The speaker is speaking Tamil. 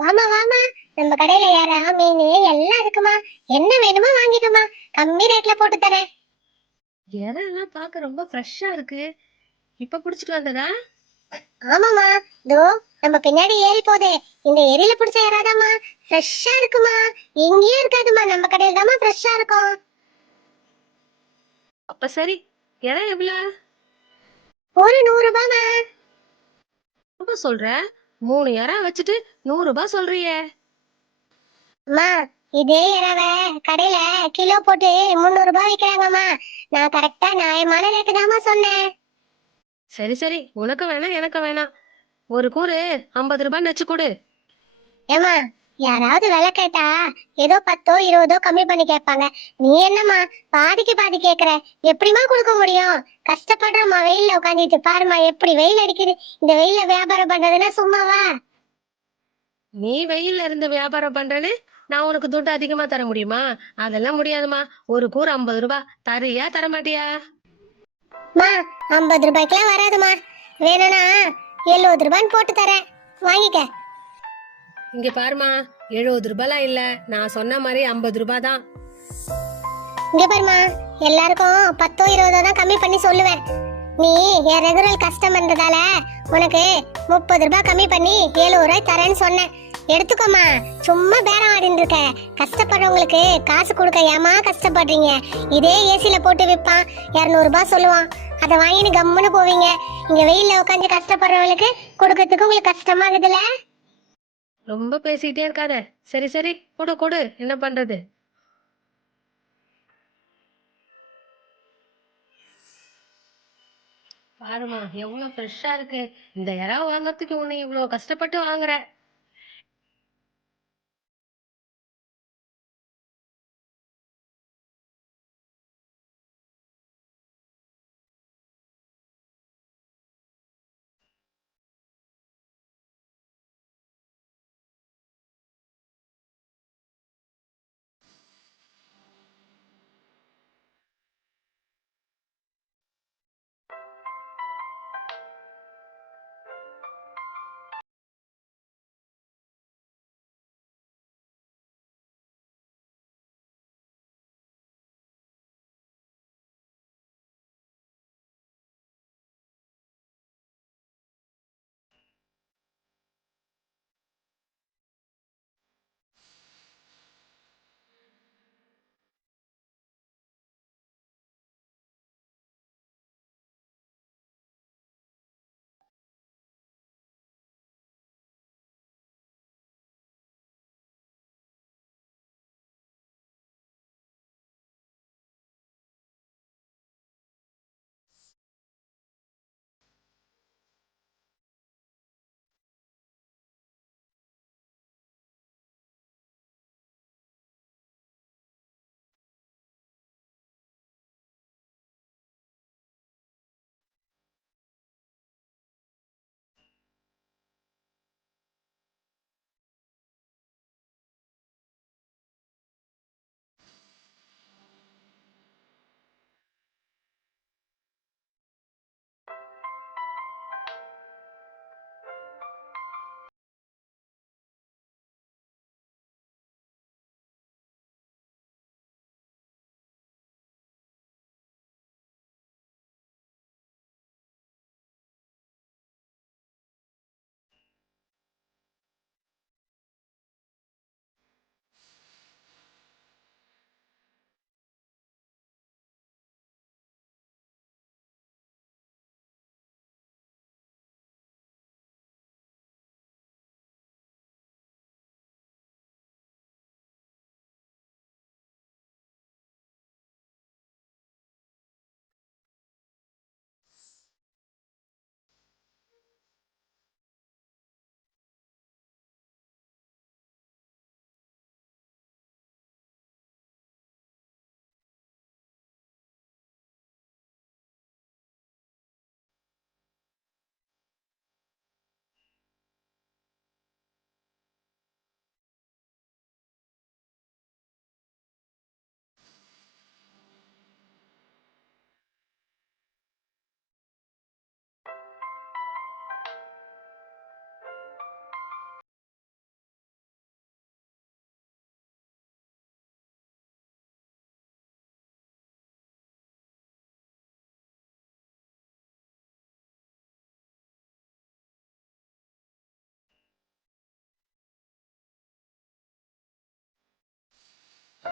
வாமா வாமா, நம்ம கடையில யாரா மீன் எல்லாம் இருக்குமா. என்ன வேணுமோ வாங்கிக்கோமா, கம்மி ரேட்ல போட்டு தரேன். இறெல்லாம் பார்க்க ரொம்ப ஃப்ரெஷ்ஷா இருக்கு. இப்ப புடிச்சிட்டு வந்ததா? ஆமாமா, இதோ நம்ம பின்னாடி ஏறி போதே, இந்த ஏரியில பிடிச்ச யாராதாம்மா. ஃப்ரெஷ்ஷா இருக்குமா, எங்கேயும் இருக்காதுமா, நம்ம கடையில தாம்மா ஃப்ரெஷ்ஷா இருக்கும். அப்ப சரி. இறை எவ்வளவு? ஒரு 100 ரூபாமா. ரொம்ப சொல்ற. 3 இறா வச்சுட்டு 100 ரூபாய் சொல்றியே. அம்மா, இதே இறாவ கடையில கிலோ போட்டு 300 ரூபாய் விற்கிறாங்கம்மா. நான் கரெக்டா நியாயமான ரேட்டு தாம்மா சொன்னேன். சரி சரி, உனக்கு வேணாம் எனக்கு வேணாம். ஒரு கூறு 50 ரூபாய் நச்சு கொடு. ஏமா, யாராவது விலை கேட்டா ஏதோ 10ஓ 20ஓ கம்மி பண்ணி கேட்பாங்க. நீ என்னம்மா பாதிக்கு பாதி கேக்குற? எப்படிம்மா கொடுக்க முடியும்? கஷ்டப்படுறம்மா, வெயில்ல உட்காந்துட்டு பாரும்மா, எப்படி வெயில் அடிக்குது. இந்த வெயில்ல வியாபாரம் பண்றதுன்னா சும்மாவா? நீ வெயில்ல இருந்து வியாபாரம் பண்றேன்னு நான் உனக்கு துட்டு அதிகமா தர முடியுமா? அதெல்லாம் முடியாதுமா. ஒரு கூறு 50 ரூபாய் தரியா தர மாட்டியா? மா, 50 ரூபாய்க்குலாம் வராதுமா. வேணும்னா 70 ரூபான்னு போட்டு தரேன், வாங்கிக்க. இங்க பாருமா, 70 ரூபாய்லாம் இல்ல. நான் சொன்ன மாதிரி 50 ரூபாய் தான். இங்க பாருமா, எல்லாருக்கும் 10ஓ 20ஓ தான் கம்மி பண்ணி சொல்லுவேன். நீ என் ரெகுலர் கஸ்டமர்ன்றதால உனக்கு 30 ரூபாய் கம்மி பண்ணி 70 ரூபாய் தரேன்னு சொன்னேன். எடுத்துக்கோமா, சும்மா பேரம் ஆடின்னு இருக்க. கஷ்டப்படுறவங்களுக்கு காசு கொடுக்க ஏமா கஷ்டப்படுறீங்க? இதே ஏசில போட்டு விற்பான், 200 ரூபாய் சொல்லுவான். அதை வாங்கின்னு கம்முன்னு போவீங்க. இங்க வெயில்ல உட்காந்து கஷ்டப்படுறவங்களுக்கு கொடுக்கறதுக்கு உங்களுக்கு கஷ்டமா இருக்குதுல்ல? ரொம்ப பேசிக்கிட்டே இருக்காத. சரி சரி, கொடு கொடு, என்ன பண்றது? பாருமா, எவ்வளவு ஃப்ரெஷ்ஷா இருக்கு. இந்த இறா வாங்குறதுக்கு உன்னை இவ்வளவு கஷ்டப்பட்டு வாங்குற.